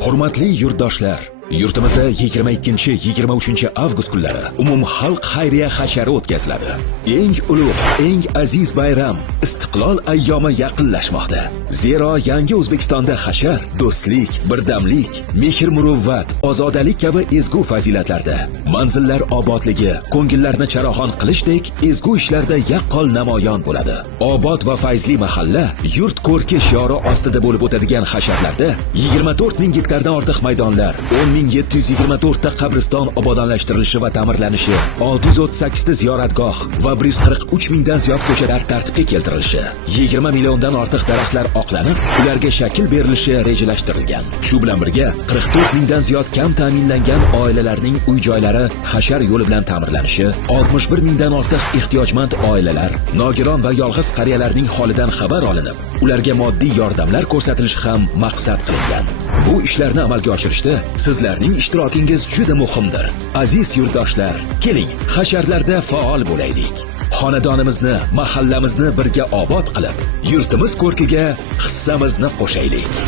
Hurmatli yurtdoshlar, yurtimizda 22-23 avgust kunlari umumxalq xayriya hashari o'tkaziladi. Eng ulug', eng aziz bayram Istiqlol ayyomi yaqinlashmoqda. Zero yangi O'zbekistonda hashar do'stlik, birdamlik, mehr-muruvvat, ozodalik kabi ezgu fazilatlarda, manzillar obodligi, ko'ngillarni charog'on qilishdek ezgu ishlarda yaqqol namoyon bo'ladi. Obod va fayzli mahalla yurt ko'rki shiori ostida bo'lib o'tadigan hasharlarda 24 ming gektardan ortiq maydonlar, 10.724 ta qabriston obodonlashtirilishi va ta'mirlanishi, 638 ta ziyoratgoh va 143 mingdan ziyod ko'chalar tartibga keltirilishi, 20 milliondan ortiq daraxtlar oqlanib, ularga shakl berilishi rejalashtirilgan. Shu bilan birga 44 mingdan ziyod kam ta'minlangan oilalarning uy-joylari hashar yo'li bilan ta'mirlanishi, 61 mingdan ortiq ehtiyojmand oilalar, nogiron va yolg'iz qariyalarning holidan xabar olinib, ularga moddiy yordamlar ko'rsatilishi ham maqsad qilingan. Bu ishlarni amalga oshirishda sizlarning ishtirokingiz juda muhimdir. Aziz yurtdoshlar, keling, hasharlarda faol bo'laylik. Xonadonimizni, mahallamizni birga obod qilib, yurtimiz ko'rkiga hissamizni qo'shaylik.